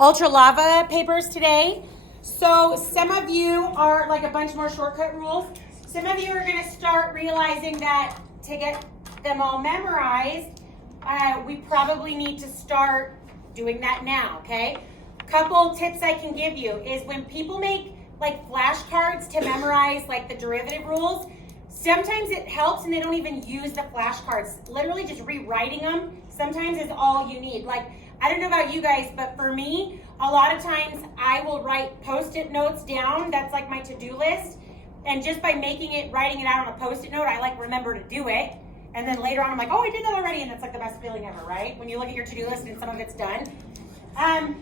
ultra lava papers today. So some of you are like a bunch more shortcut rules. Some of you are going to start realizing that to get them all memorized, we probably need to start doing that now, okay? Couple tips I can give you is when people make like flashcards to memorize like the derivative rules, sometimes it helps and they don't even use the flashcards. Literally just rewriting them sometimes is all you need. Like, I don't know about you guys, but for me, a lot of times I will write Post-it notes down. That's like my to-do list. And just by writing it out on a Post-it note, I like remember to do it. And then later on, I'm like, oh, I did that already. And that's like the best feeling ever, right? When you look at your to-do list and some of it's done.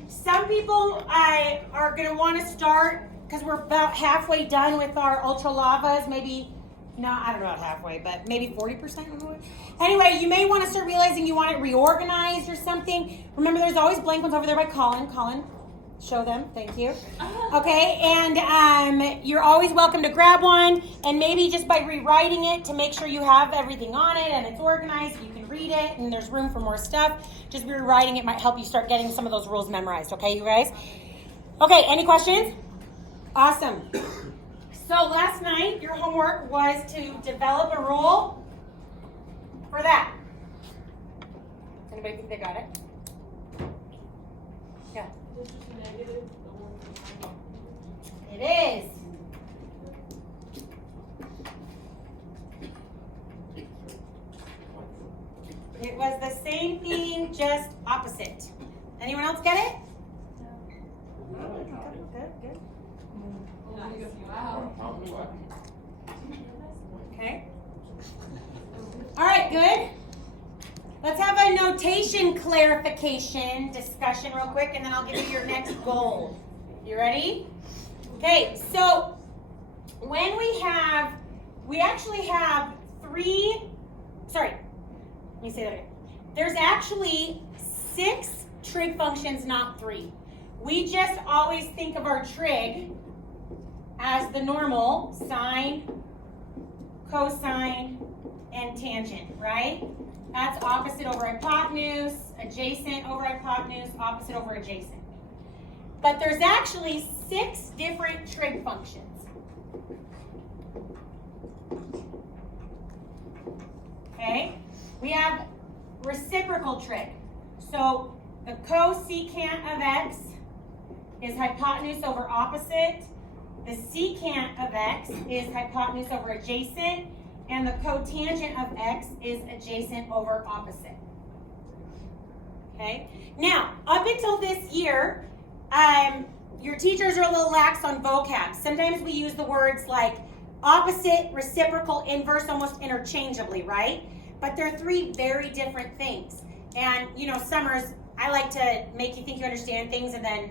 Some people are going to want to start, because we're about halfway done with our ultra lavas, maybe, no, I don't know about halfway, but maybe 40%. Anyway, you may want to start realizing you want it reorganized or something. Remember, there's always blank ones over there by Colin. Colin, show them. Thank you. Okay, and you're always welcome to grab one, and maybe just by rewriting it to make sure you have everything on it and it's organized, you can read it, and there's room for more stuff. Just rewriting it might help you start getting some of those rules memorized, okay, you guys? Okay, any questions? Awesome. So last night, your homework was to develop a rule for that. Anybody think they got it? Yeah. It is. It was the same thing, just opposite. Anyone else get it? No. Good. Okay. All right, good. Let's have a notation clarification discussion real quick, and then I'll give you your next goal. You ready? Okay, so when we actually have let me say that again. There's actually 6 trig functions, not 3. We just always think of our trig as the normal sine, cosine, and tangent, right? That's opposite over hypotenuse, adjacent over hypotenuse, opposite over adjacent. But there's actually 6 different trig functions. Okay? We have reciprocal trig. So the cosecant of x is hypotenuse over opposite. The secant of x is hypotenuse over adjacent, and the cotangent of x is adjacent over opposite. Okay? Now, up until this year, your teachers are a little lax on vocab. Sometimes we use the words like opposite, reciprocal, inverse almost interchangeably, right? But they're 3 very different things. And, Summers, I like to make you think you understand things and then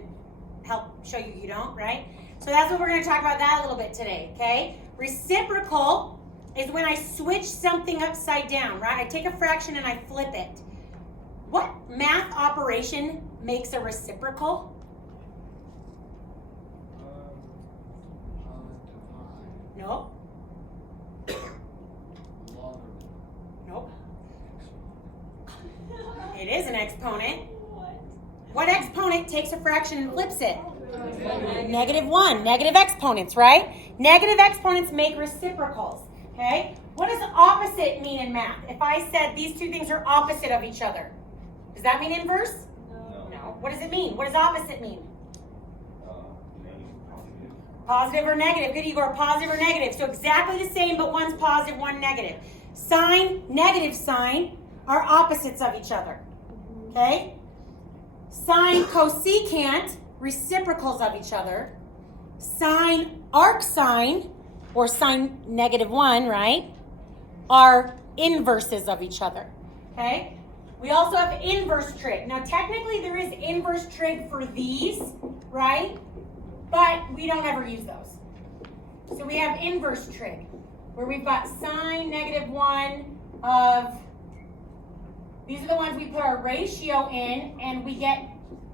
help show you don't, right? So that's what we're going to talk about that a little bit today, okay? Reciprocal is when I switch something upside down, right? I take a fraction and I flip it. What math operation makes a reciprocal? No. Nope. It is an exponent. What exponent takes a fraction and flips it? -1. Negative exponents, right? Negative exponents make reciprocals, okay? What does opposite mean in math? If I said these 2 things are opposite of each other, does that mean inverse? No. What does it mean? What does opposite mean? Positive or negative. Good, Igor, positive or negative. So exactly the same, but one's positive, one negative. Sine, negative sign are opposites of each other, okay? Sine, cosecant, reciprocals of each other. Sine, arcsine, or sine -1, right, are inverses of each other, okay? We also have inverse trig. Now, technically, there is inverse trig for these, right? But we don't ever use those. So we have inverse trig, where we've got sine -1 of, these are the ones we put our ratio in, and we get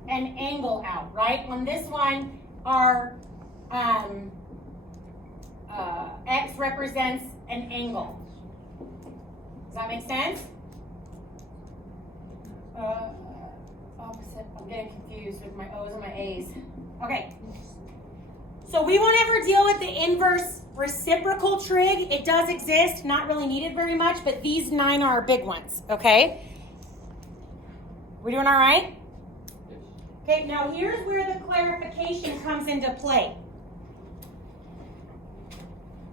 an angle out, right? On this one, our x represents an angle. Does that make sense? opposite. I'm getting confused with my O's and my A's. Okay. So we won't ever deal with the inverse reciprocal trig. It does exist, not really needed very much, but these 9 are our big ones, okay? We doing all right? Okay, now here's where the clarification comes into play.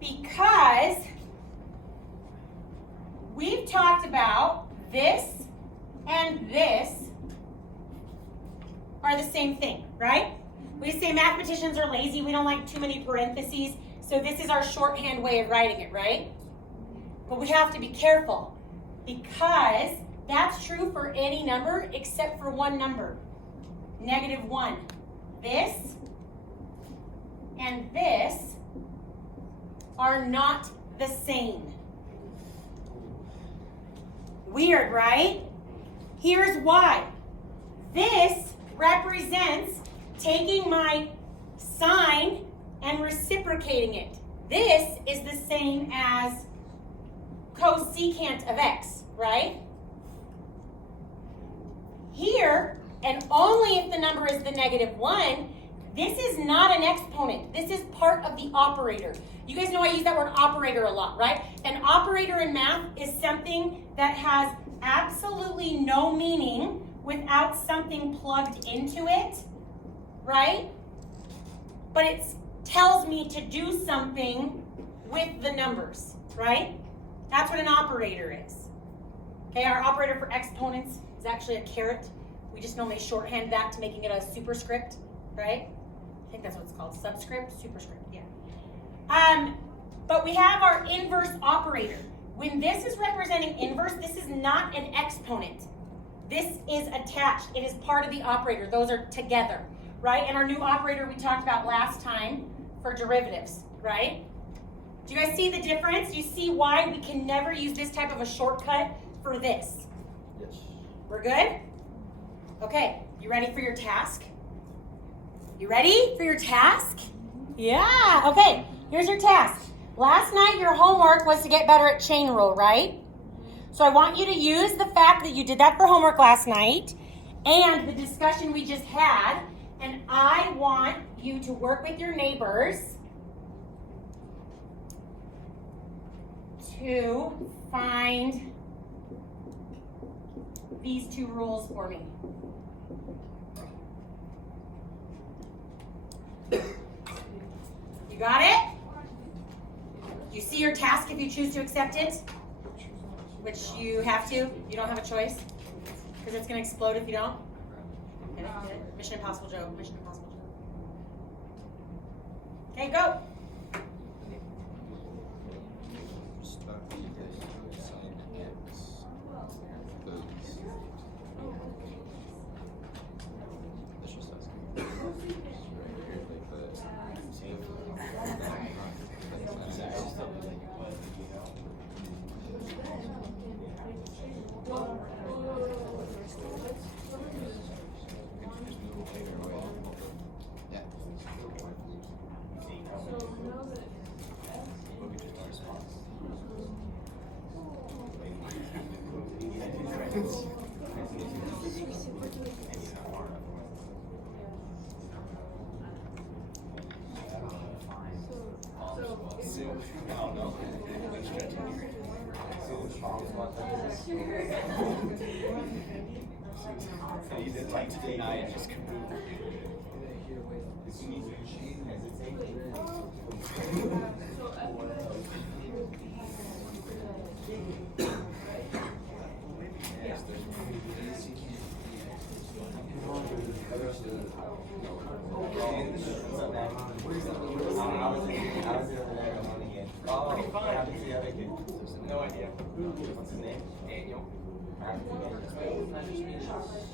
Because we've talked about this and this are the same thing, right? We say mathematicians are lazy. We don't like too many parentheses. So this is our shorthand way of writing it, right? But we have to be careful because that's true for any number except for one number, -1. This and this are not the same. Weird, right? Here's why. This represents taking my sign and reciprocating it. This is the same as cosecant of x, right? Here, and only if the number is the -1, this is not an exponent. This is part of the operator. You guys know I use that word operator a lot, right? An operator in math is something that has absolutely no meaning without something plugged into it, right? But it tells me to do something with the numbers, right? That's what an operator is. Okay, our operator for exponents is actually a caret. We just normally shorthand that to making it a superscript, right? I think that's what it's called, subscript, superscript, yeah. But we have our inverse operator. When this is representing inverse, this is not an exponent. This is attached. It is part of the operator. Those are together, right? And our new operator we talked about last time for derivatives, right? Do you guys see the difference? Do you see why we can never use this type of a shortcut for this? Yes. We're good? Okay, you ready for your task? You ready for your task? Yeah, okay, here's your task. Last night your homework was to get better at chain rule, right? So I want you to use the fact that you did that for homework last night and the discussion we just had, and I want you to work with your neighbors to find these 2 rules for me. You got it? You see your task if you choose to accept it, which you have to. You don't have a choice because it's going to explode if you don't. Get it? Get it? Mission Impossible joke. Mission Impossible joke. Okay, go. You didn't like to deny it, just no idea. What's his name? Daniel.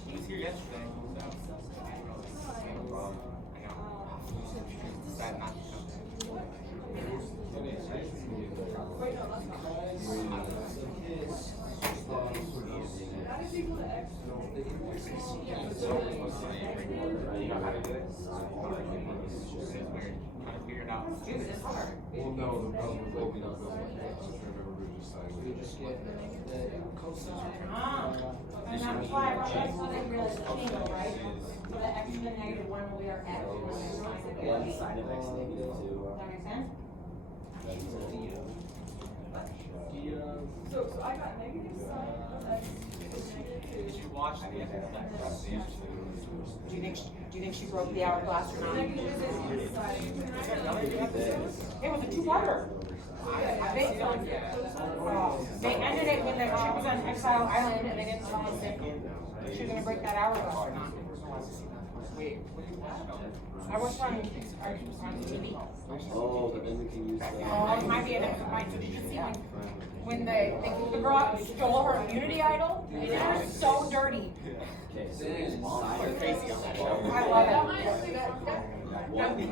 He was here yesterday, so I know. Decided not to come. You know how to do it? weird. Trying to figure it out. Dude, it's hard. Well, no, the problem with opening up those ones, I remember we were just sideways. And that's why I brought that so they realize the angle, right? So the x to the negative 1 will be our x, and then sine of x. Sine of x negative 2. Does that make sense? So I got negative sine of x is negative Did you watch the answer? Do you think she broke the hourglass or not? Negative is sine. It was a two-parter. They ended it when the chick was on Exile Island and they didn't tell us if she was gonna break that hourglass or not. Wait, what did you watch? I watched on TV. Oh, but then we can use Oh, it might be a different point. So did you see when they kicked the girl out and stole her immunity idol? They did her so dirty. Okay, so it's sine Crazy on that show. I love it.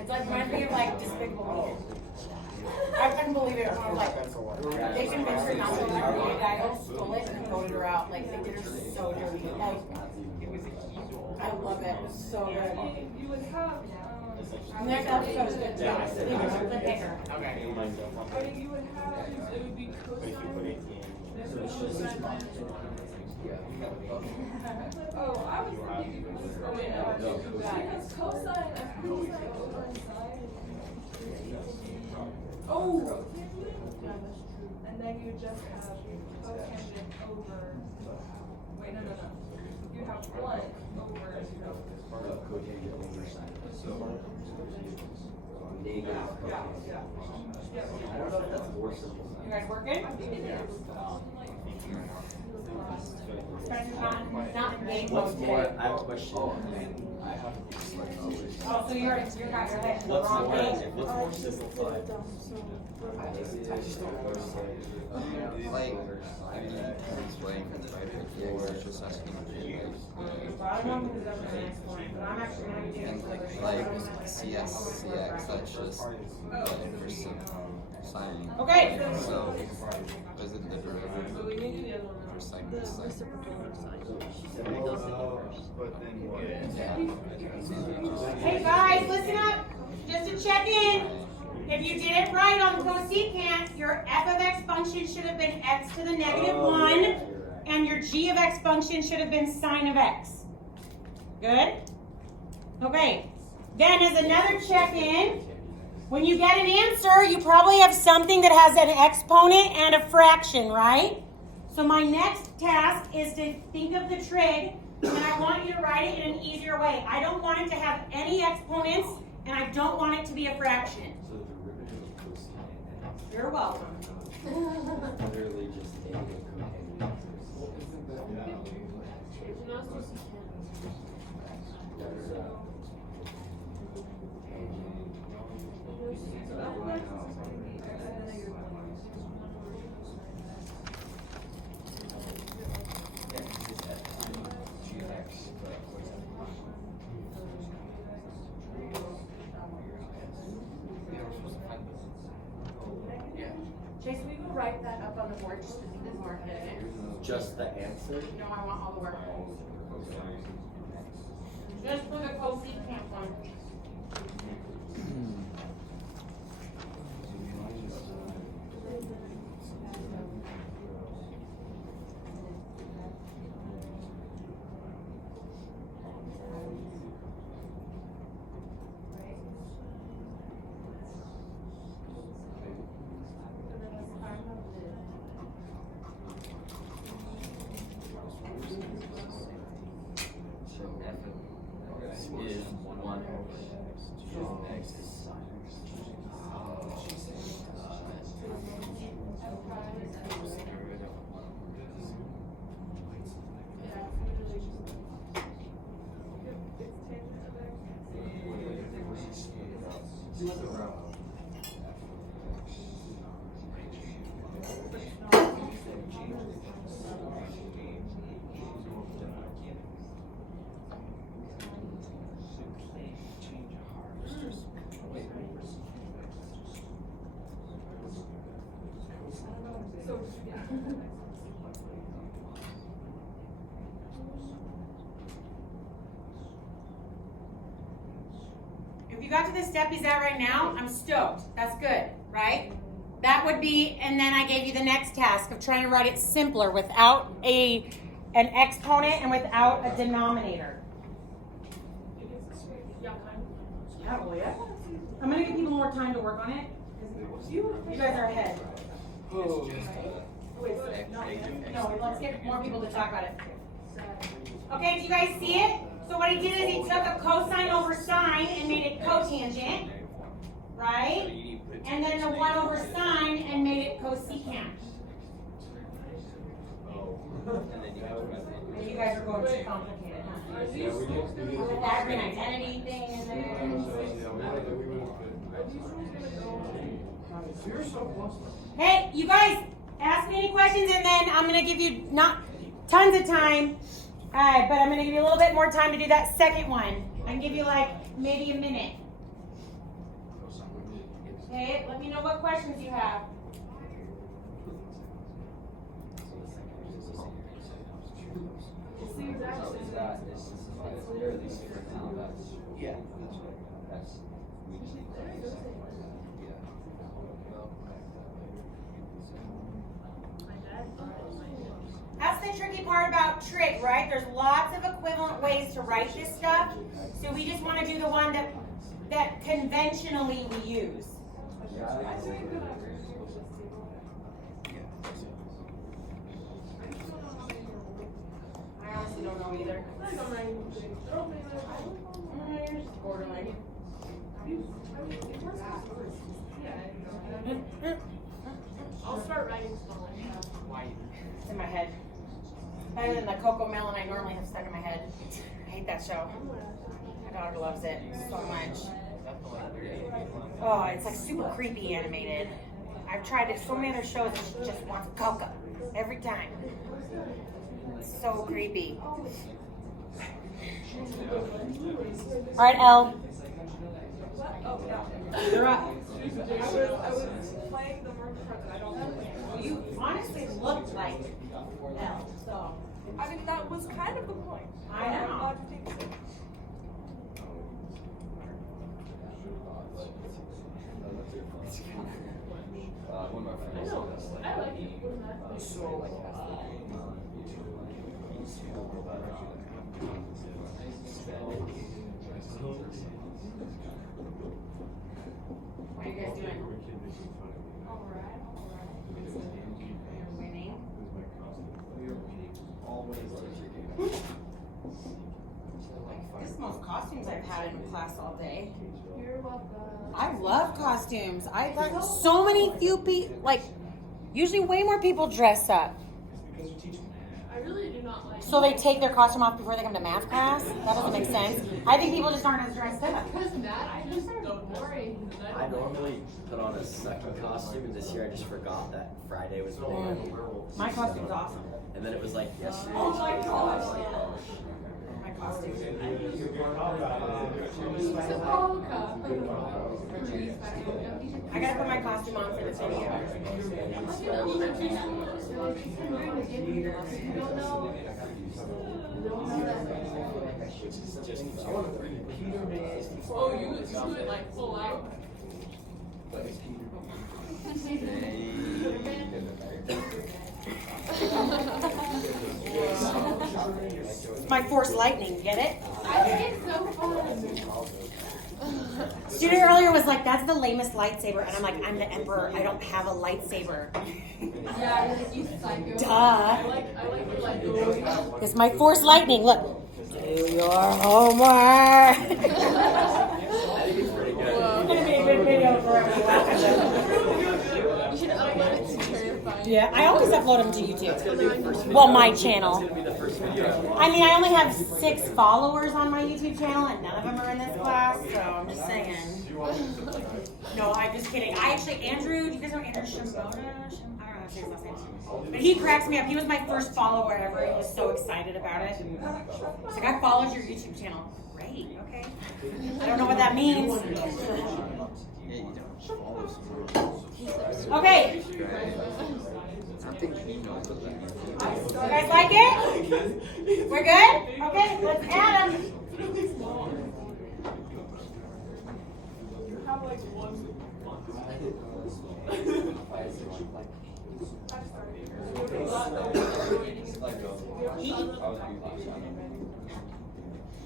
It's like reminds me of like Despicable Me. I couldn't believe it when I was like, they convinced her not to let her immunity idol, stole it, and voted her out. Like they did her so dirty. Like It was a evil. I love it. It was so good. You would have, Next episode is good too. Cliffhanger. Okay. you would have, it would be cosine. Oh, I was thinking it was going up. Because cosine over sine. Oh! And then you just have cotangent over. Wait, no. You have 1 over. cotangent over sine. So negative Yeah. I don't know if that's more simple. You guys working? Spencer's not in game What's mode more, today. I have a question. Oh, so you're got your head in the What's wrong more, game. what's more simplified? I just don't understand. Like, I mean, you can explain, right? Or just asking. So I don't know who's up to the next point, but I'm actually gonna do And it. like CS, CX, that's just the inverse of sine. Okay. So, isn't the derivative for sine is sine? Hey guys, listen up. Just to check in. If you did it right on the cosecant, your f of x function should have been x to the negative 1, and your g of x function should have been sine of x. Good? Okay. Then as another check-in, when you get an answer, you probably have something that has an exponent and a fraction, right? So my next task is to think of the trig, and I want you to write it in an easier way. I don't want it to have any exponents, and I don't want it to be a fraction. So the derivative of cosine. You're welcome. Literally just negative cotangent. Chase, will you write that up on the board just to see this mark it in? Just the answer? No, I want all the work. Just for the cosecant one. So f is 1 over x is sine. got to the step he's at right now, I'm stoked. That's good, right? That would be, and then I gave you the next task of trying to write it simpler without an exponent and without a denominator. Yeah, well, yeah. I'm gonna give people more time to work on it. You guys are ahead. No, let's get more people to talk about it. Okay, do you guys see it? So what he did is he took a cosine over sine and made it cotangent, right? And then the 1 over sine and made it cosecant. And you guys are going too complicated, huh? With that green identity thing in there. Hey, you guys, ask me any questions and then I'm going to give you not tons of time, but I'm going to give you a little bit more time to do that second one. I can give you like maybe a minute. Okay, let me know what questions you have. Yeah, that's right. That's the tricky part about trig, right? There's lots of equivalent ways to write this stuff. So we just want to do the one that conventionally we use. I honestly don't know either. You're just borderline. I'll start writing smaller. It's in my head. Better than the Coco Melon I normally have stuck in my head. I hate that show. My daughter loves it so much. Oh, it's like super creepy animated. I've tried it so many other shows and she just wants Coco every time. It's so creepy. All right, Elle. You're up. I was playing the word part that I don't know. You honestly looked like Elle, so. I mean, that was kind of the point. I know. I'm glad you think so. One of my friends. I like it. What are you guys doing? Winning. This is the most costumes I've had in class all day. You're welcome. I love costumes. I learned so many few people, like, usually way more people dress up. I really do not like So they take their costume off before they come to math class? That doesn't make sense. I think people just aren't as dressed up. because that I just are boring. I normally put on a second costume, and this year I just forgot that Friday was the day. My costume's awesome. And then it was like yesterday. Oh my gosh. My costume. I gotta put my costume on for the video. Oh, you do it like full out? My force lightning, get it? I think it's so fun. Student earlier was like, that's the lamest lightsaber. And I'm like, I'm the emperor. I don't have a lightsaber. Yeah, you psycho. Duh. I like It's my force lightning. Look. Do your homework. I think it's pretty good. It's gonna be a good video for everyone. You should upload it to Terrify. Yeah, I always upload them to YouTube. Well, my channel. It's gonna be the first video. I mean, I only have 6 followers on my YouTube channel, and none of them are in this class, so I'm just saying. No, I'm just kidding. I actually, Andrew, do you guys know Andrew Shimoda? I don't know how to say his last name. But he cracks me up. He was my first follower ever. He was so excited about it. He's like, I followed your YouTube channel. Great, okay. I don't know what that means. Okay. I think he knows what that means. You guys like it? We're good? Okay, let's add them.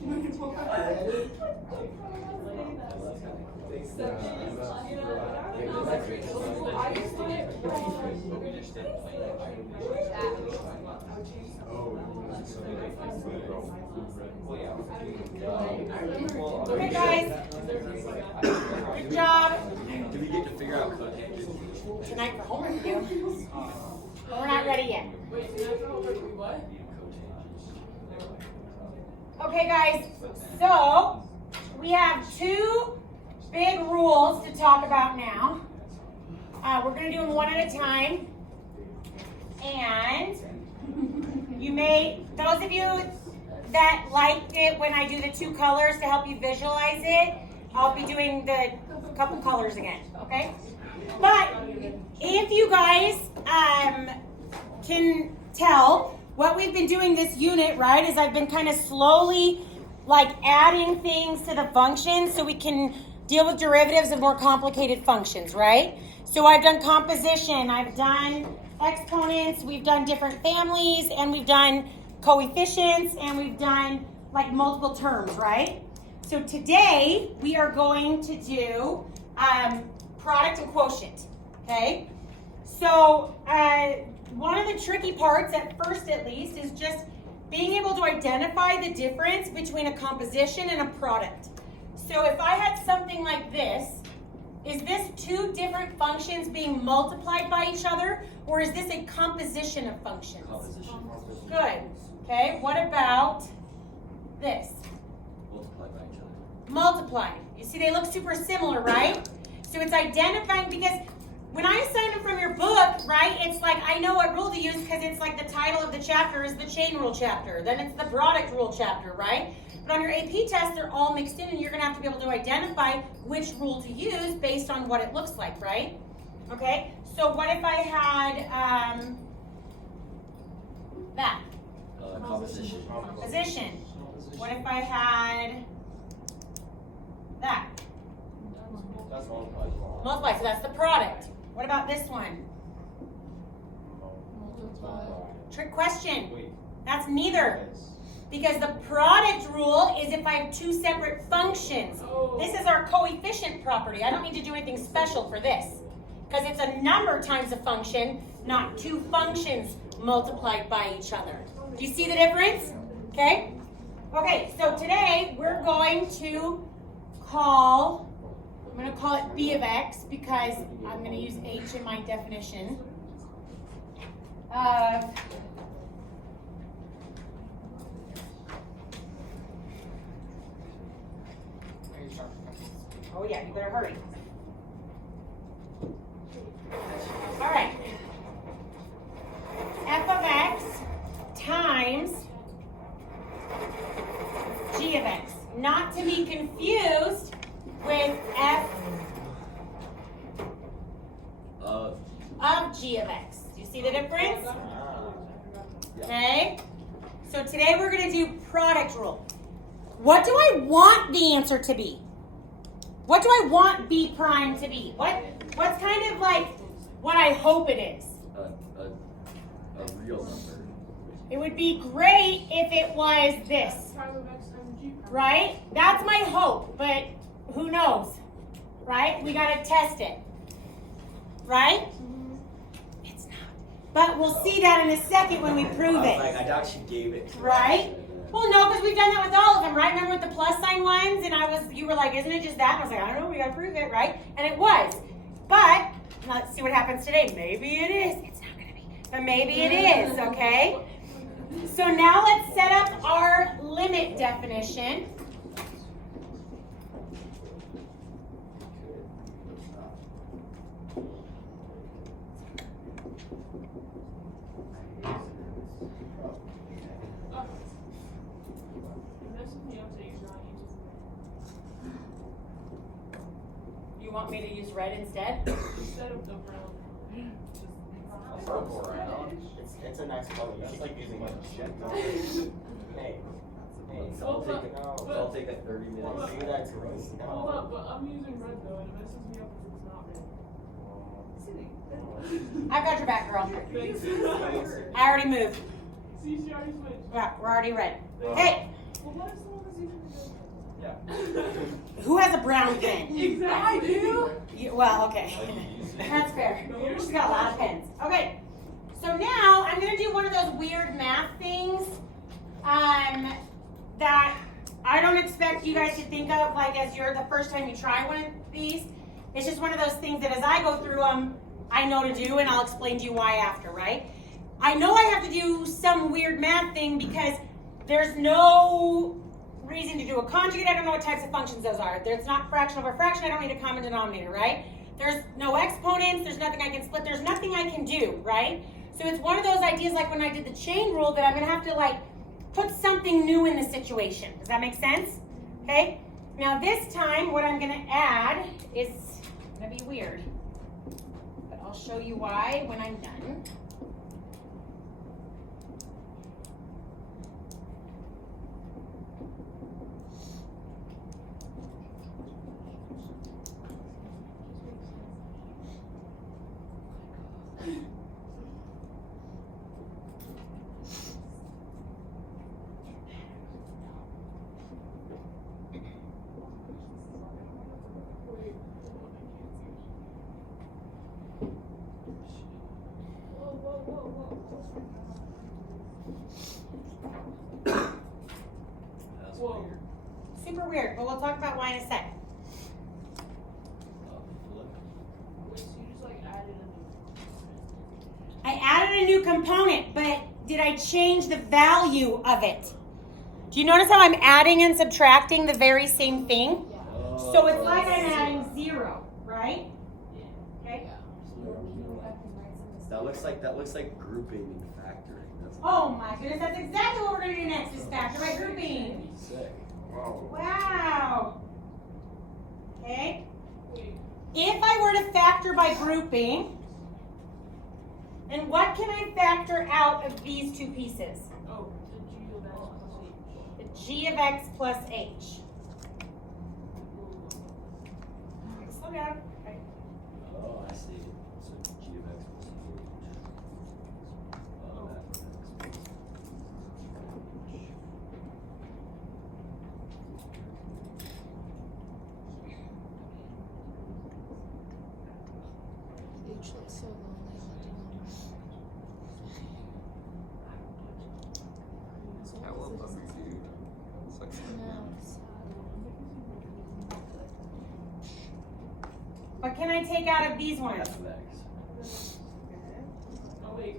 Okay, guys. Good job. Do we get to figure out cotangent? Tonight for homework to do. But we're not ready yet. Okay, guys. So we have two big rules to talk about now. We're going to do them one at a time. And you may, those of you that liked it when I do the two colors to help you visualize it, I'll be doing the couple colors again, okay? But if you guys can tell, what we've been doing this unit, right, is I've been kind of slowly like adding things to the functions so we can deal with derivatives of more complicated functions, right? So I've done composition, I've done exponents, we've done different families, and we've done coefficients, and we've done like multiple terms, right? So today we are going to do product and quotient, okay? So one of the tricky parts, at first at least, is just being able to identify the difference between a composition and a product. So if I had something like this, is this two different functions being multiplied by each other, or is this a composition of functions? Composition. Good. Okay, what about this? Multiplied by each other. Multiplied. You see, they look super similar, right? So it's identifying, because when I assign them from your book, right, it's like I know what rule to use because it's like the title of the chapter is the chain rule chapter. Then it's the product rule chapter, right? But on your AP test, they're all mixed in, and you're going to have to be able to identify which rule to use based on what it looks like, right? Okay, so what if I had that? Composition. Composition. What if I had that? That's multiplied. Multiply, so that's the product. What about this one? Trick question. That's neither. Because the product rule is if I have two separate functions. This is our coefficient property. I don't need to do anything special for this. Because it's a number times a function, not two functions multiplied by each other. Do you see the difference? Okay? Okay, so today we're going to call, I'm going to call it B of X because I'm going to use H in my definition. Oh yeah, you better hurry. All right. F of X times G of X. Not to be confused with F of G of X. Do you see the difference? Okay. So today we're going to do product rule. What do I want the answer to be? What do I want B prime to be? What's kind of like what I hope it is? A real number. It would be great if it was this, right? That's my hope, but who knows, right? We got to test it, right? It's not. But we'll see that in a second when we prove it. I doubt she gave it to Right? us. Well, no, because we've done that with all of them, right? Remember with the plus sign ones? And you were like, isn't it just that? And I was like, I don't know, we got to prove it, right? And it was. But, let's see what happens today. Maybe it is. It's not going to be. But maybe it is, okay? So now let's set up our limit definition. You want me to use red instead? Instead of the brown. It's a nice color. You should keep using it. Hey. So I'll take that 30 minutes. See, that's gross. Hold up, but I'm using red though, and it messes me up if it's not red. I've got your back, girl. Thanks. I already moved. See, she already switched. Yeah, we're already red. Hey, Well, what if someone was using the Yeah. Who has a brown pen? Exactly. I do. Well, okay. That's fair. She's got a lot of pens. Okay. So now I'm going to do one of those weird math things that I don't expect you guys to think of like as you're the first time you try one of these. It's just one of those things that as I go through them, I know to do, and I'll explain to you why after, right? I know I have to do some weird math thing because there's no reason to do a conjugate. I don't know what types of functions those are. It's not fraction over fraction. I don't need a common denominator, right? There's no exponents. There's nothing I can split. There's nothing I can do, right? So it's one of those ideas like when I did the chain rule that I'm going to have to like put something new in the situation. Does that make sense? Okay? Now this time what I'm going to add is going to be weird. But I'll show you why when I'm done. That's Whoa. weird. Super weird, but we'll talk about why in a sec. Wait, so you just like added a I added a new component, but did I change the value of it? Do you notice how I'm adding and subtracting the very same thing? So it's like I'm adding 0, right? Okay. That looks like grouping and factoring. That's Oh my goodness, that's exactly what we're going to do next is factor by grouping. sick. Wow. Okay. wait. If I were to factor by grouping, then what can I factor out of these two pieces? Oh, the G of X plus H. The g of x plus h. Slow down. Okay. Oh, I see. So g of x plus h. Oh, that's x plus H looks so lonely on the I love them too. It's like What can I take out of these ones? f of x. Oh wait.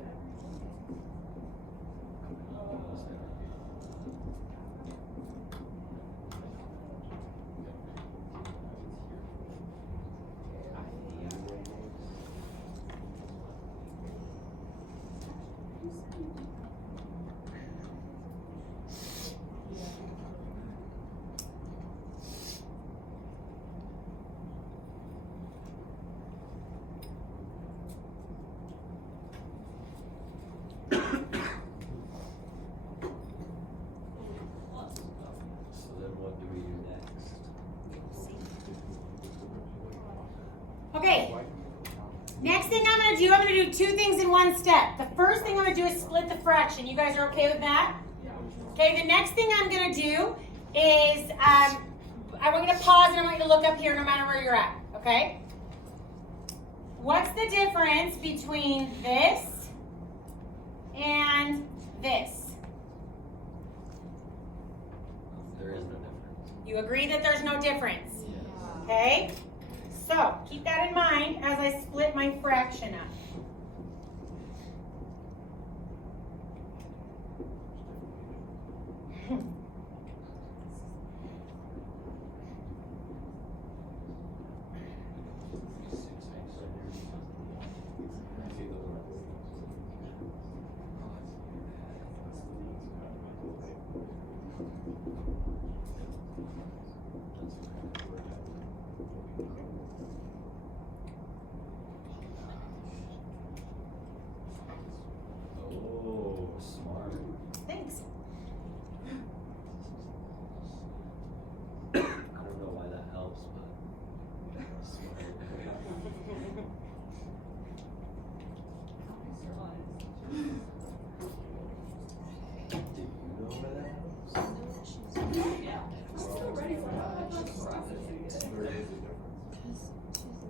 So then what do we do next? Okay. Next thing I'm going to do 2 things in one step. The first thing I'm going to do is split the fraction. You guys are okay with that? Okay, the next thing I'm going to do is I want you to pause and I want you to look up here no matter where you're at, okay? What's the difference between this and this? There is no difference. You agree that there's no difference, okay? So keep that in mind as I split my fraction up.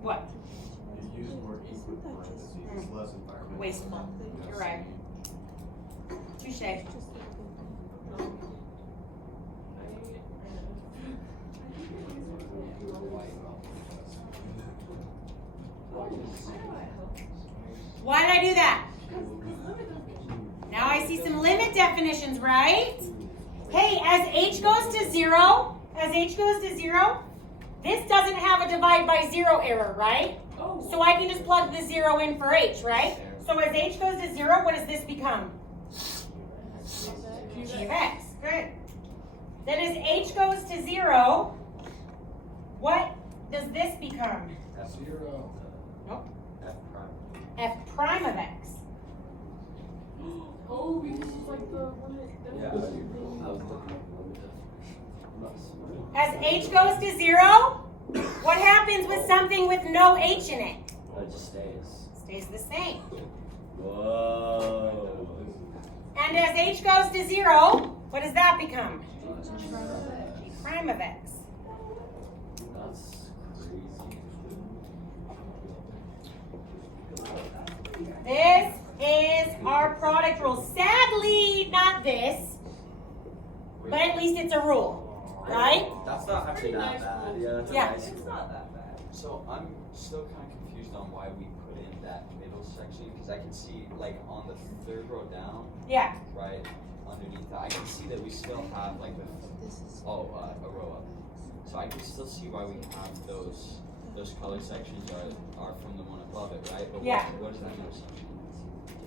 What? You use more equal parentheses, it's less environmental. Wasteful. Yeah, You're so right. Touche. Why did I do that? Now I see some limit definitions, right? Hey, as h goes to 0, this doesn't have a divide by 0 error, right? So I can just plug the 0 in for h, right? So as h goes to 0, what does this become? G of x. Good. Then as h goes to 0, what does this become? F0. Nope. F prime. F prime of x. Oh, because it's like the limit. Yeah, I was looking at the limit definition. I'm not smart. As h goes to 0, what happens with something with no h in it? It just stays. Stays the same. Whoa. And as h goes to 0, what does that become? G prime of x. That's crazy. This is our product rule. Sadly, not this, but at least it's a rule, right? That's not actually that bad. Yeah, that's a Yeah. nice It's not that bad. So I'm still kind of confused on why we put in that middle section, because I can see, like, on the third row down, Yeah. right underneath that, I can see that we still have, like, a row up. So I can still see why we have those color sections are from the one above it, right? But Yeah. what is that middle section?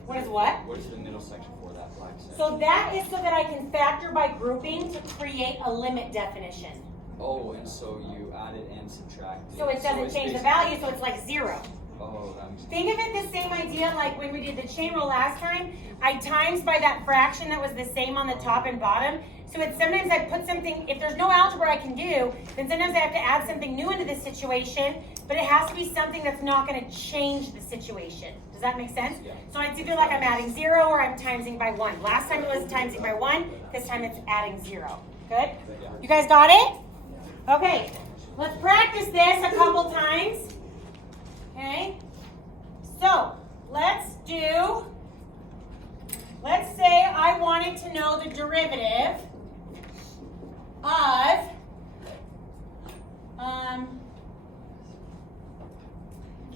What is what? What is the middle section for that black section? So that is so that I can factor by grouping to create a limit definition. Oh, and so you added and subtracted. So it doesn't it's change the basically- value, so it's like 0. Oh, that makes sense. Think of it the same idea like when we did the chain rule last time. I times by that fraction that was the same on the top and bottom. So it's sometimes I put something, if there's no algebra I can do, then sometimes I have to add something new into this situation, but it has to be something that's not going to change the situation. Does that make sense? Yeah. So it's either like I'm adding 0 or I'm timesing by 1. Last time it was timesing by 1, this time it's adding 0. Good? You guys got it? Okay, let's practice this a couple times. Okay? So, let's say I wanted to know the derivative of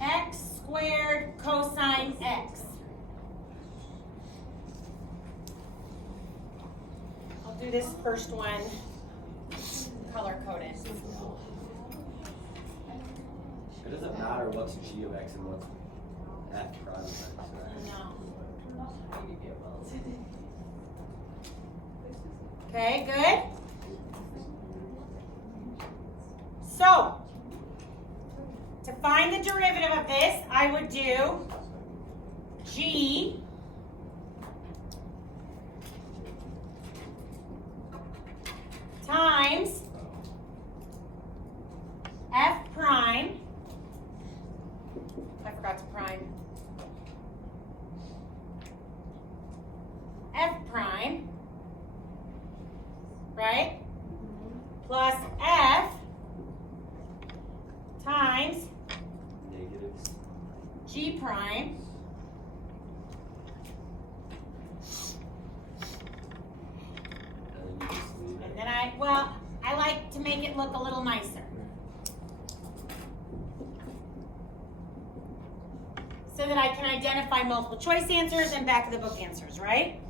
x squared cosine x. I'll do this first one color coded. It doesn't matter what's g of x and what's f prime of x, right? No. Okay, good. So, to find the derivative of this, I would do g times f prime. I forgot to prime. F prime, right? Plus f times Negatives. g prime And then you just leave and it. then I like to make it look a little nicer. So that I can identify multiple choice answers and back of the book answers, right?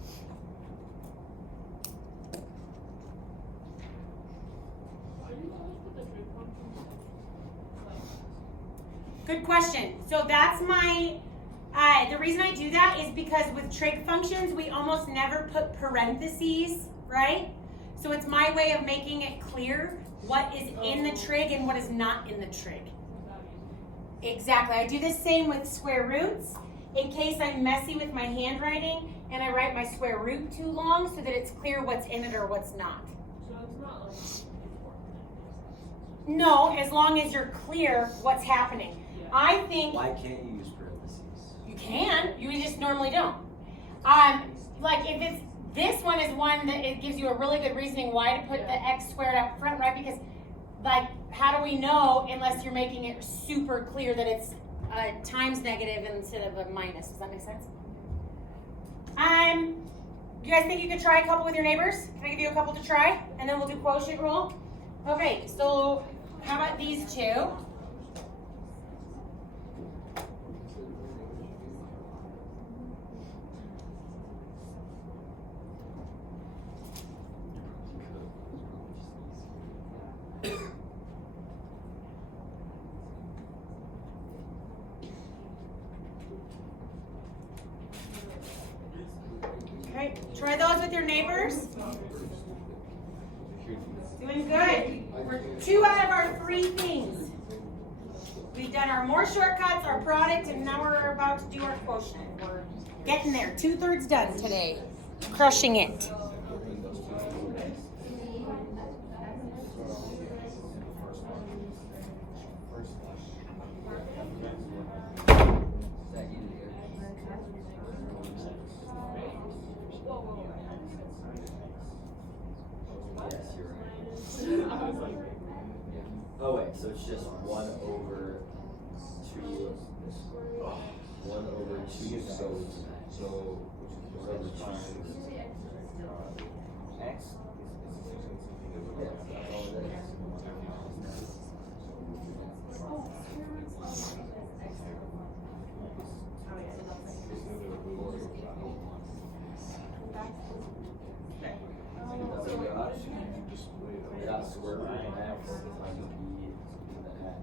Good question. So that's my, the reason I do that is because with trig functions, we almost never put parentheses, right? So it's my way of making it clear what is in the trig and what is not in the trig. Exactly. I do the same with square roots in case I'm messy with my handwriting and I write my square root too long so that it's clear what's in it or what's not. So it's not like No, as long as you're clear what's happening. I think Why can't you use parentheses? you can, you just normally don't. Like if it's, this one is one that it gives you a really good reasoning why to put the x squared up front, right? Because like, how do we know unless you're making it super clear that it's a times negative instead of a minus? Does that make sense? You guys think you could try a couple with your neighbors? Can I give you a couple to try? And then we'll do quotient rule. Okay, so how about these two? Okay, try those with your neighbors. Doing good. We're 2 out of our 3 things. We've done our more shortcuts, our product, and now we're about to do our quotient. We're getting there. 2/3 done today. Crushing it. Yes, you're right. Oh wait, so it's just 1 over 2. 1 over 2 so 1 over 2 times x. Yeah, that's all it is. That's square root of x times e to the x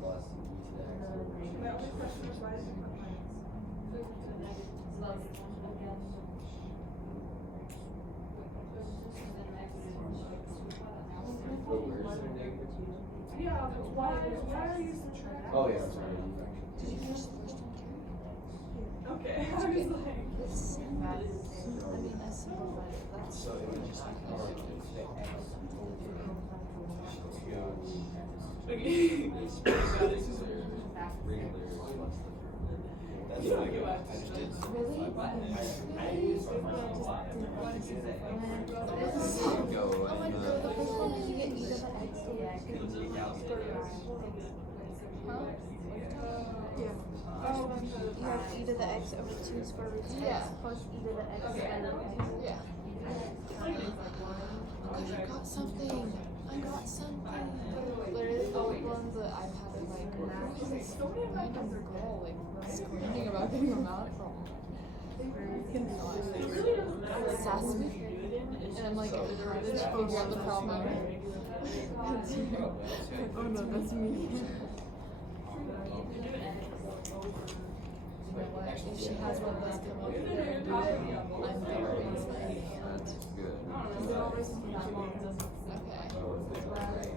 plus e to the x over 2. My only question is why did you put minus? But where's the negative 2? Yeah, but why are you subtracting? Oh yeah, sorry. Did you finish the first one, Karen? Okay, I was like. It's simplified. I mean, that's simplified. That's So it would just be Okay. That's really good. I just did. really. Go. Oh my god, the first one is you get e to the x over 2. Huh? Yeah. You have e to the x over 2 square root of x plus e to the x squared root of x. Yeah. Because I got something. I got something. Literally, all the ones that I've had are like, who is this random girl like screaming about getting a mouth from? Sass me. And I'm like, how did she figure out the problem? Oh no, that's me. You know what? If she has one of those come over here and do it, I'm very excited. Good. Okay.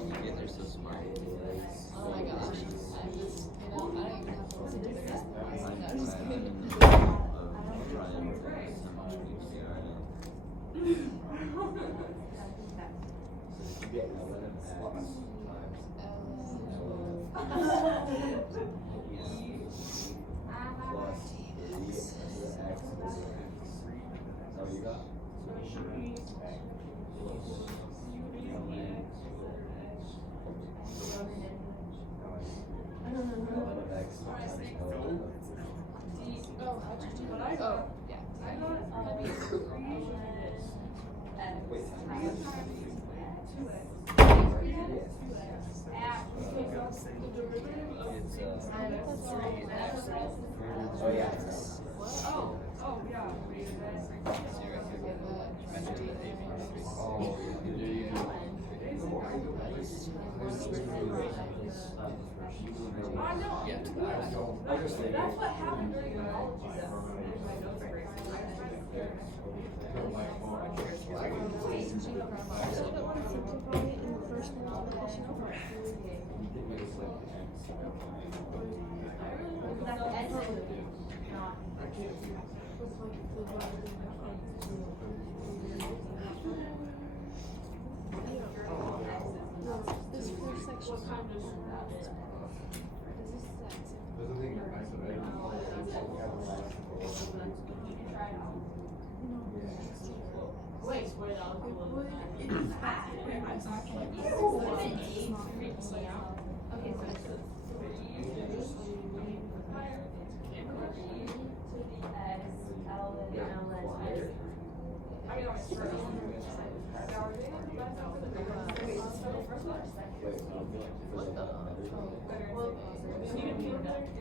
You get there so smart. Oh my gosh. I'm just, I don't even have to listen to the rest of the class. No, I'm just kidding. So you get 11x times plus e to the x over x. Is that what you got? Oh, how'd you do that? Oh, yeah. Wait. Oh yeah. Oh, yeah. I know. Yeah. That's what happened during biology. My notes break. Simplify it in the first multiplication over. This first section.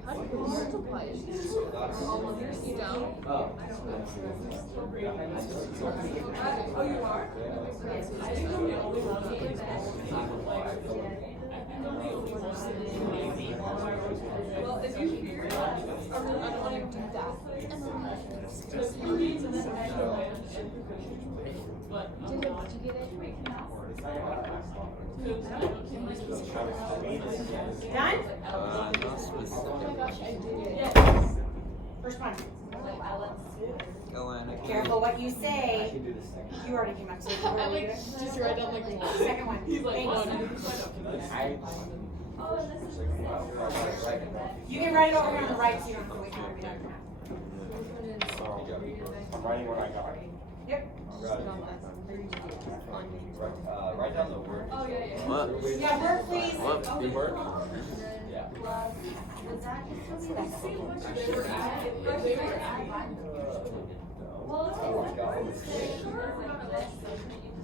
How do you multiply it? You down? Oh, you are? Well, if you hear it, I don't want to do that. Did you get it? Done? Not specific. Oh my gosh, I did it. First one. Go in. Careful what you I say. can do the second. You already came up to it. I like just write down like one. Second one. he's like, Thanks. Right. You can write it over here on the right so you don't have to wait for it to be done. I'm writing what I got. Yep. Write down the word. Oh, yeah, yeah. What? Yeah, work please. What? The word? Yeah.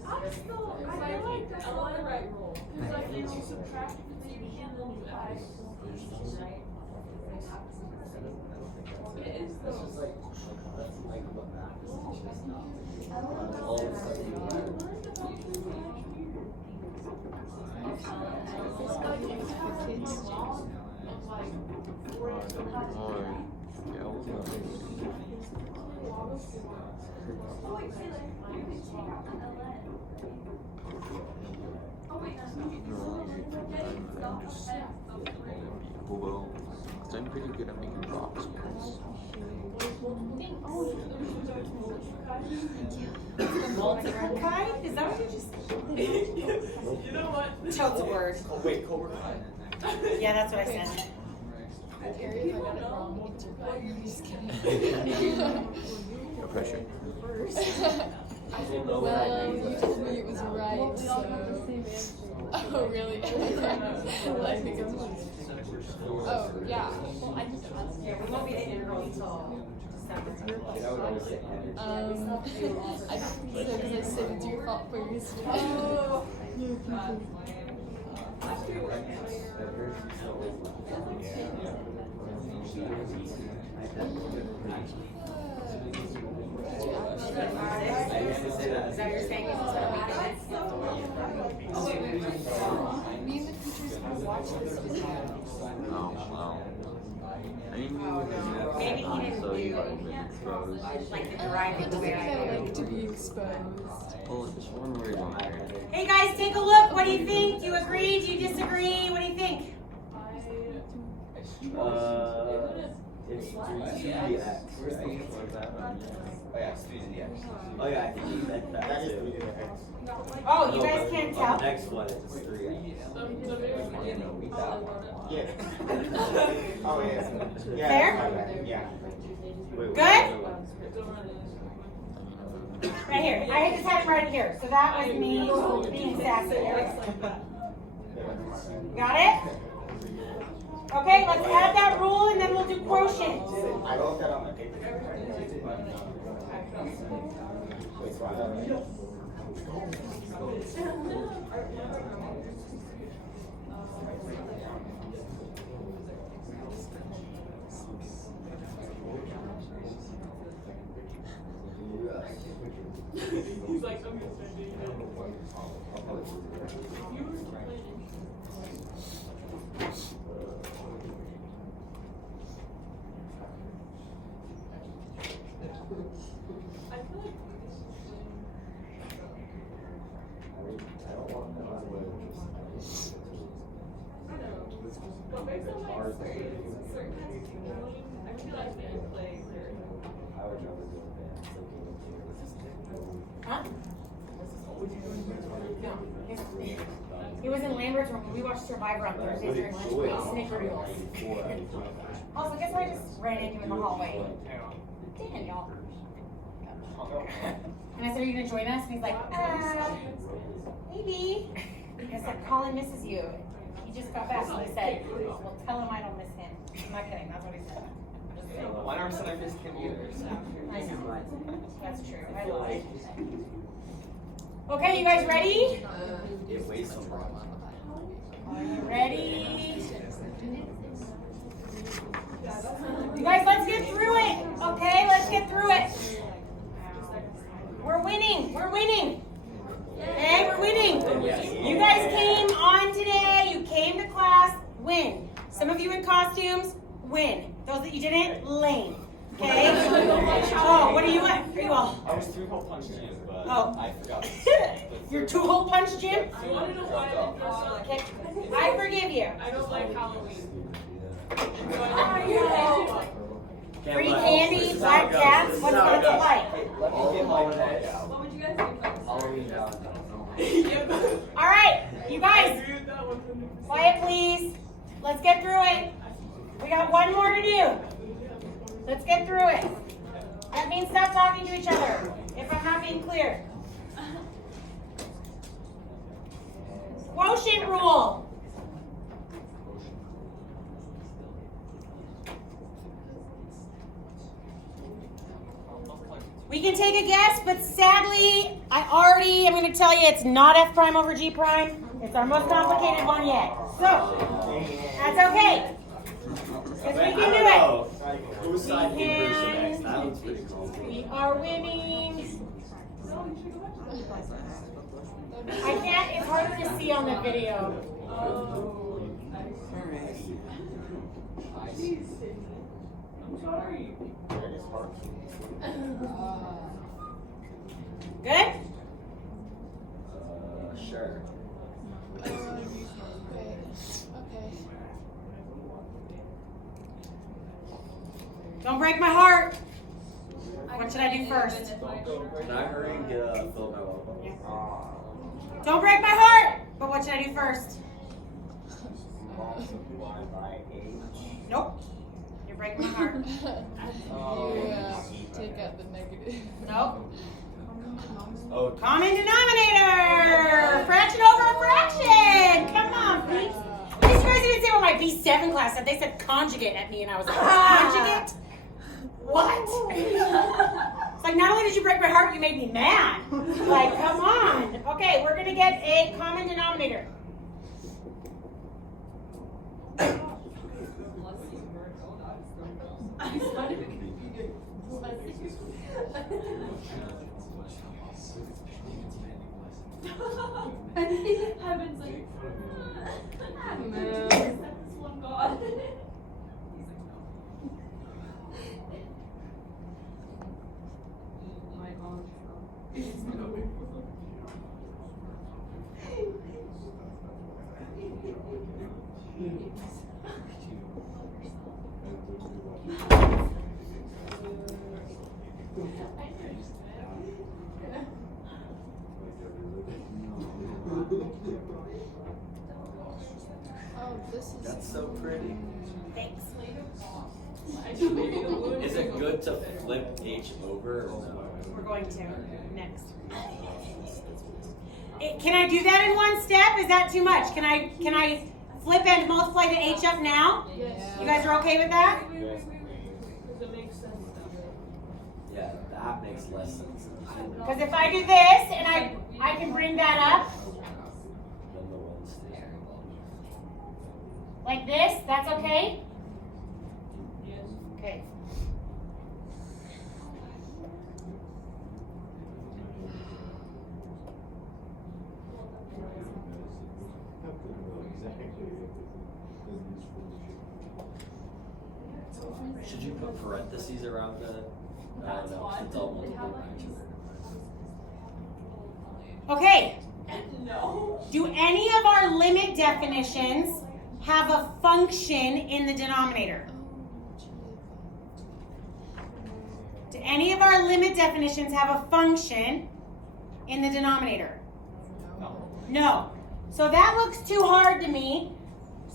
I'm still, I feel like that's not the right rule. Because I think you subtract the and then you add. It is though. I'm pretty good at making box ones. Multiple kind? Is that what you just said? You know what? Tilt's a word. Oh, wait, Cobra Kai. Yeah, that's what I said. Terry, if I got it wrong, it's your bad. I'm just kidding. No pressure. Well, you told me it was right, so. Oh, really? Well, I think it's just. Oh, yeah. Well, I just. Yeah, we won't be the integral until December. I don't think so because I said it's your fault first. Oh. Is that what you're saying? Me and the teachers will watch this video. Oh, wow. I mean, Maybe he didn't do like the driving the way I I do. like to be exposed. well, it's one word on there. Hey guys, take a look. What do you think? Do you agree? Do you disagree? What do you think? It's 3x, right? Oh, yeah, it's 3 to the X. Oh yeah, I think you meant that That is too. 3 to the X. Oh, you No, guys but can't on tell? the next one, it's 3x. Yeah, no, beat that one. Yeah. Oh, yeah. Yeah. There? that's my bad. Yeah. Wait, Good? Right here. I just had it right here. So that was me being sassy. Got it? Okay, let's add that rule and then we'll do quotient. I wrote that on my paper. Wait, so I got it. He's like, I'm gonna send you. I feel like what makes them like certain kinds of people, I feel like they play their I would rather do advanced thinking. Huh? He was in Lambert's room when we watched Survivor on Thursdays during lunch. We ate snickerdoodles. Also, guess what I just ran into in the hallway? Daniel. And I said, are you gonna join us? And he's like, maybe. I said, Colin misses you. He just got back, so he said, well, tell him I don't miss him. I'm not kidding, that's what he said. One arm said I missed him either. I know. That's true. I lied. Okay, you guys ready? It weighs so much. Are you ready? You guys, let's get through it. Okay, let's get through it. We're winning. We're winning. Okay, we're winning. You guys came on today. You came to class. Win. Some of you in costumes. Win. Those that you didn't, lame. Okay? Oh, what are you at? Are you all? I was 3-hole punch Jim, but Oh. I forgot. You're 2-hole punch, Jim? I want to know why I didn't dress up. Okay. I forgive you. I don't like Halloween. Free candy, black cats. What's not to like? Let me get my tag out. What would you guys think? Halloween down. All right, you guys, quiet please. Let's get through it. We got one more to do. Let's get through it. That means stop talking to each other, if I'm not being clear. Quotient rule. We can take a guess, but sadly, I'm going to tell you it's not F prime over G prime. It's our most complicated one yet. So, that's okay. Because we can do it. Whose side can Bruce next? That one's pretty cool. We are winning. I can't, it's harder to see on the video. I'm sorry. Good? Sure. Okay. Don't break my heart. What should I do first? Can I hurry and get fill my water bottle? Don't break my heart. But what should I do first? Nope. You're breaking my heart. Take out the negative. Nope. Oh, Common denominator. Fraction over fraction. Come on, please. At least you guys didn't say what my B7 class said. They said conjugate at me, and I was like, conjugate? What? It's like, not only did you break my heart, you made me mad. Like, come on. Okay, we're going to get a common denominator. Heaven's like, no. This one God. My aunt. Oh, this is. that's so pretty. Thanks. Is it good to flip H over or no? We're going to. Next. Can I do that in one step? Is that too much? Can I flip and multiply the H up now? Yeah. You guys are okay with that? Because it makes sense. Yeah, that makes less sense Because if I do this and I can bring that up than the one stays. like this, that's okay? Yes. Okay. Should you put parentheses around the? No, it's all multiple fractions. Okay. No. Do any of our limit definitions have a function in the denominator? Do any of our limit definitions have a function in the denominator? No. So that looks too hard to me.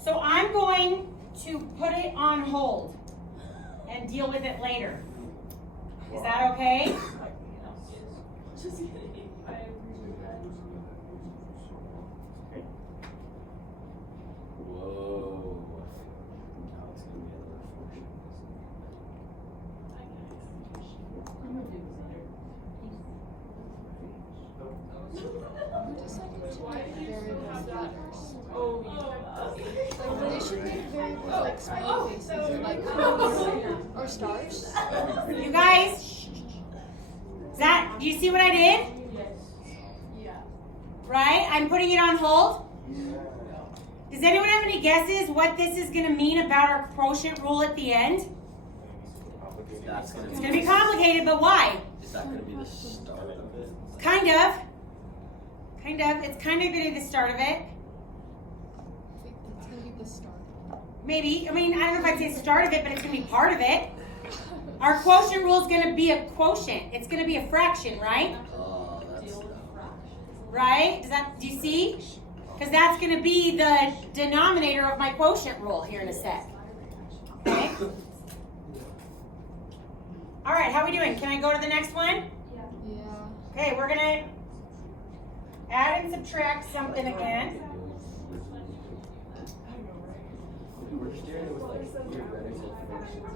So I'm going to put it on hold and deal with it later. Is that okay? Just kidding. I agree with that. Whoa. Now it's gonna be another function. Who decided to make variables letters? Oh, Like, they should make variables like smiley faces or like or stars. You guys, do you see what I did? yeah. Right? I'm putting it on hold. Does anyone have any guesses what this is going to mean about our quotient rule at the end? That's gonna It's going to be complicated, but why? Is that gonna be the start of it? Kind of. Kind of. It's kind of going to be the start of it. I think that's gonna be the start. Maybe. I mean, I don't know if I'd say start of it, but it's going to be part of it. Our quotient rule is going to be a quotient. It's going to be a fraction, right? Oh, that's dumb. Right? Do you see? Because that's going to be the denominator of my quotient rule here in a sec. Okay? All right, how are we doing? Can I go to the next one? Yeah. Okay, we're going to add and subtract something again. We're just doing it with like theoretical functions.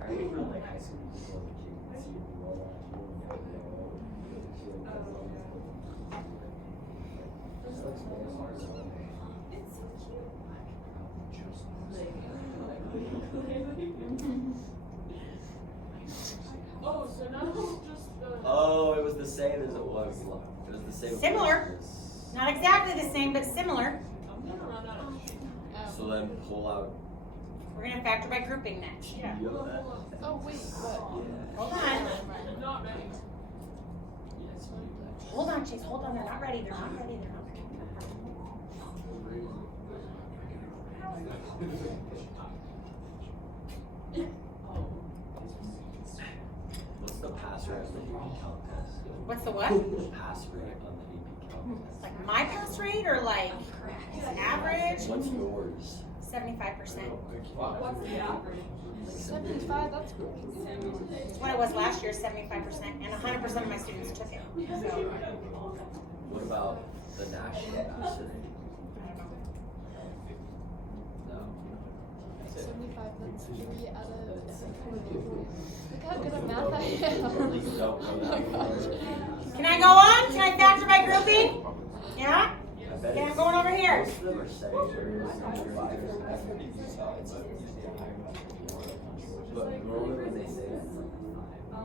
I remember like high school people like you do all that. Oh, so now it's just the. Oh, it was the same as it was. It was the same. Similar. Not exactly the same, but similar. I'm gonna run out of shit. So then pull out. We're going to factor by grouping next. Yeah. Oh wait, but Hold on. I'm not ready. Hold on, Chase. Hold on. They're not ready. They're not ready. They're not ready. What's the pass rate on the AP Calc test? What's the what? The pass rate on the AP Calc test. Like my pass rate or like average? What's yours? 75%. What's the average? 75. That's good. It's what it was last year, 75%. And 100% of my students took it. So, What about the national pass rate? No. 75. That's 3 out of 40. Look how good at math I am. At least don't know that. can I go on? Can I factor by grouping? Yeah? I bet Okay, I'm it's- going over here. Most of them are saying but normally when they say that, it's like 5.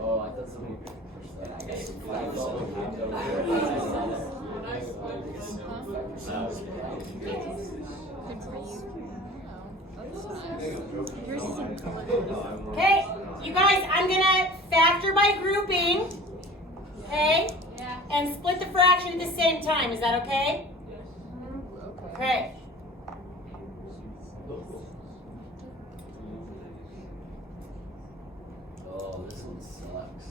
Oh, I thought somebody pushed that. I guess I thought we had Good for you. That's nice. Yours is in color. Okay, you guys, I'm going to factor by grouping. Okay? Yeah. And split the fraction at the same time. Is that okay? Okay. Oh, this one sucks.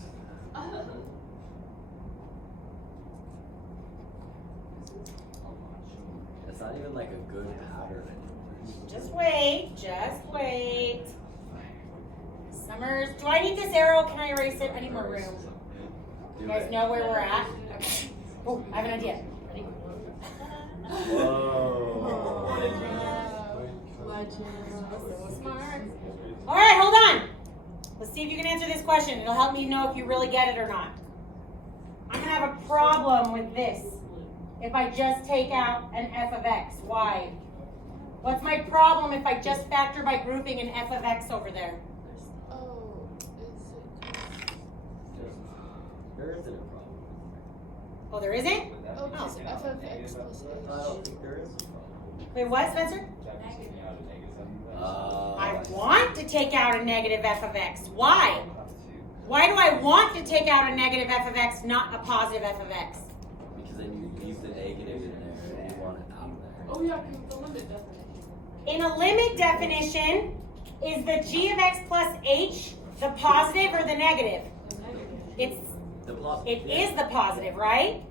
It's not even like a good pattern. Just wait. Just wait. Summers. Do I need this arrow? Can I erase it? I need more room. You guys know where we're at? Okay. Oh, I have an idea. Ready? Whoa. So smart. All right, hold on. Let's see if you can answer this question. It'll help me know if you really get it or not. I'm gonna have a problem with this if I just take out an f of x. Why? What's my problem if I just factor by grouping an f of x over there? Oh, is it? There isn't a problem. Oh, there isn't? Oh, because f of x plus I h. don't think there is a problem. Wait, what, Spencer? I want to take out a negative f of x. Why? Why do I want to take out a negative f of x, not a positive f of x? Because then you leave the negative in there and you want it out of there. Oh yeah, because the limit definition. In a limit definition, is the g of x plus h The positive or the negative? It's The block. It is the positive, right?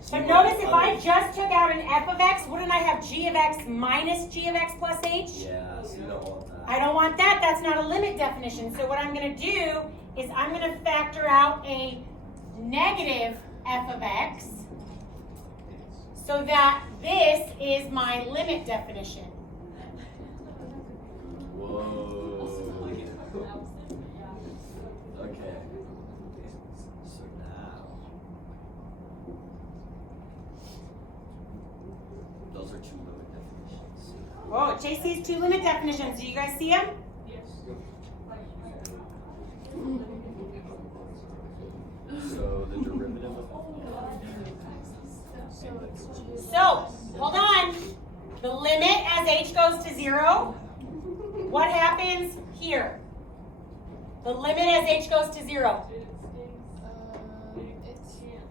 So notice if I just took out an f of x, wouldn't I have g of x minus g of x plus h? Yeah, so you don't want that. I don't want that. That's not a limit definition. So what I'm going to do is I'm going to factor out a negative f of x so that this is my limit definition. Whoa. Okay. So now. Those are two limit definitions. Whoa, JC's two limit definitions. Do you guys see them? So the derivative of So, hold on. The limit as h goes to 0. What happens here? The limit as h goes to 0.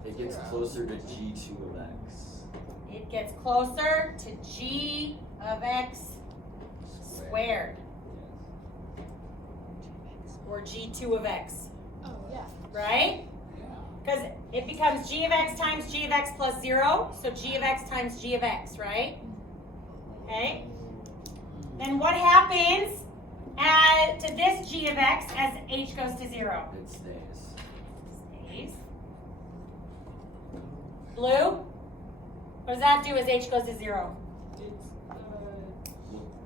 it gets closer to g2 of x. It gets closer to g of x squared. Or g2 of x. Oh, yeah. Right? Because it becomes g of x times g of x plus 0. So g of x times g of x, right? Okay? Then what happens to this g of x as h goes to 0? It stays. Stays. Blue? What does that do as h goes to 0?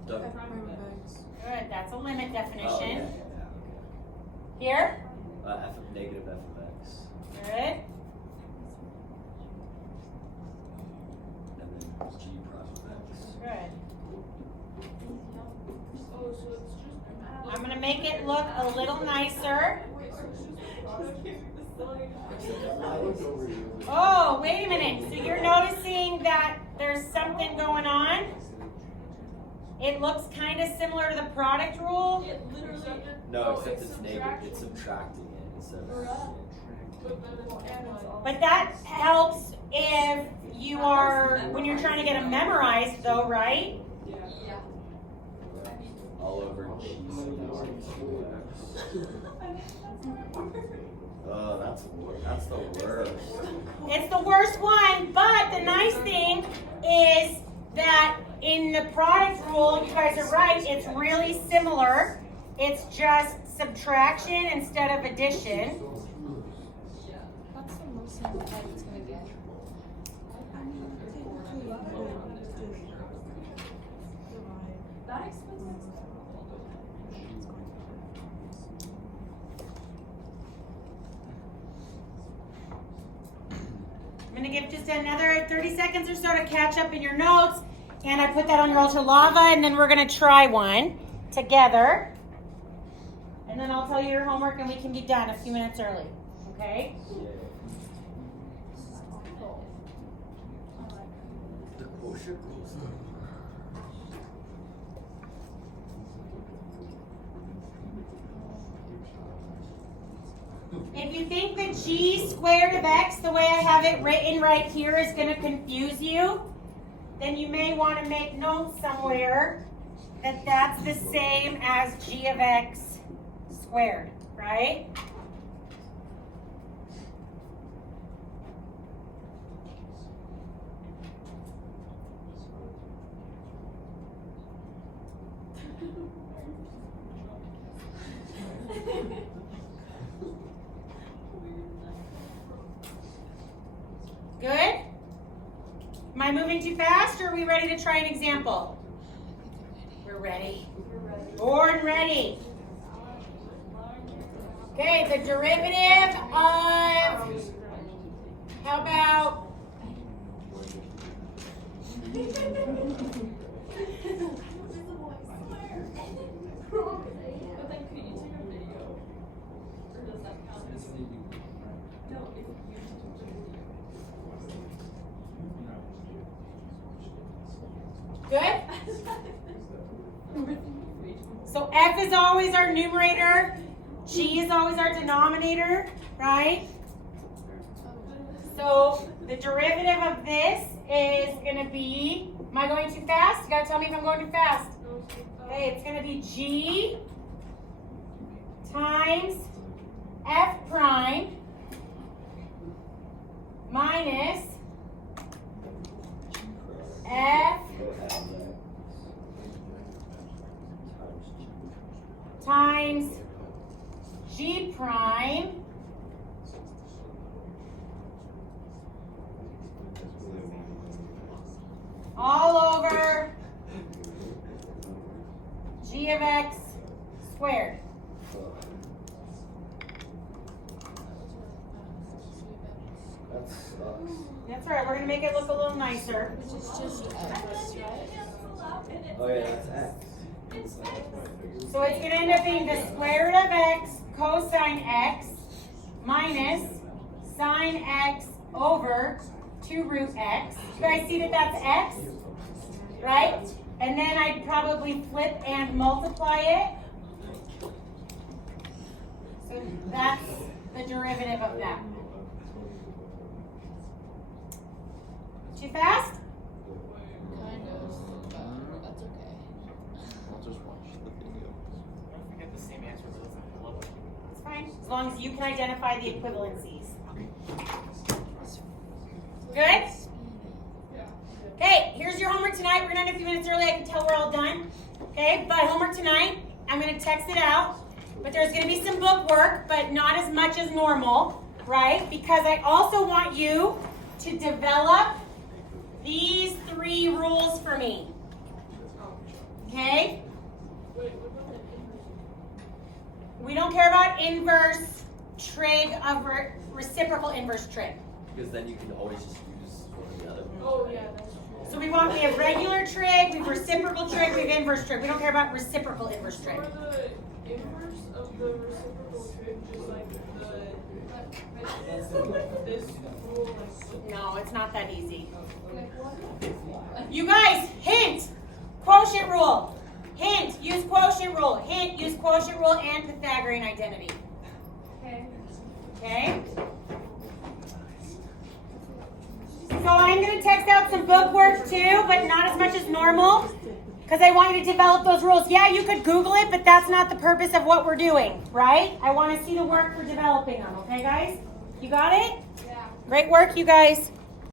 The- Good, that's a limit Oh, yeah, definition. okay. Here? Negative f of x. Good. And then g prime of x. Good. Oh, so it's just. I'm going to make it look a little nicer. Oh, wait a minute. So you're noticing that there's something going on? It looks kind of similar to the product rule. It literally. No, except it's negative. It's subtracting it instead of. But that helps if you are, when you're trying to get them memorized though, right? Yeah. All over g sub x. Oh, that's the worst. It's the worst one, but the nice thing is that in the product rule, you guys are right, it's really similar. It's just subtraction instead of addition. That's the most simplified it's gonna get. That expensive. I'm gonna give just another 30 seconds or so to catch up in your notes. And I put that on your ultra lava, and then we're gonna try one together. And then I'll tell you your homework and we can be done a few minutes early. Okay? The quotient rules. If you think that g squared of x, the way I have it written right here, is going to confuse you, then you may want to make notes somewhere that that's the same as g of x squared, right? Good? Am I moving too fast, or are we ready to try an example? We're ready. Born ready. Okay, the derivative of, how about, But then could you take a video? Or does that count as? No, if you good? So f is always our numerator, g is always our denominator, right? So the derivative of this is going to be, am I going too fast? You got to tell me if I'm going too fast. Okay, it's going to be g times f prime minus f times g prime all over g of x squared. That sucks. That's right, we're gonna make it look a little nicer. Which is just x, right? Oh yeah, that's X. So it's gonna end up being the square root of x cosine x minus sine x over 2 root x. You guys see that that's x? Right? And then I'd probably flip and multiply it. So that's the derivative of that. Too fast? Kind of, but that's okay. I'll just watch the video. Don't forget the same answer, but it's below it. It's fine, as long as you can identify the equivalencies. Good? Okay, here's your homework tonight. We're gonna end a few minutes early. I can tell we're all done. Okay, but homework tonight, I'm gonna text it out. But there's gonna be some book work, but not as much as normal, right? Because I also want you to develop these 3 rules for me. Okay? We don't care about inverse trig of reciprocal inverse trig. Because then you can always just use one or the other. Oh, yeah, that's true. So we have regular trig, we have reciprocal trig, we have inverse trig. We don't care about reciprocal inverse trig. For the inverse of the reciprocal trig, just like this rule, like, No, it's not that easy. like what? You guys, hint, quotient rule. Hint, use quotient rule. Hint, use quotient rule and Pythagorean identity. Okay. Okay? So I'm going to text out some book work too, but not as much as normal, because I want you to develop those rules. Yeah, you could Google it, but that's not the purpose of what we're doing, right? I want to see the work for developing them, okay guys? You got it? Yeah. Great work, you guys.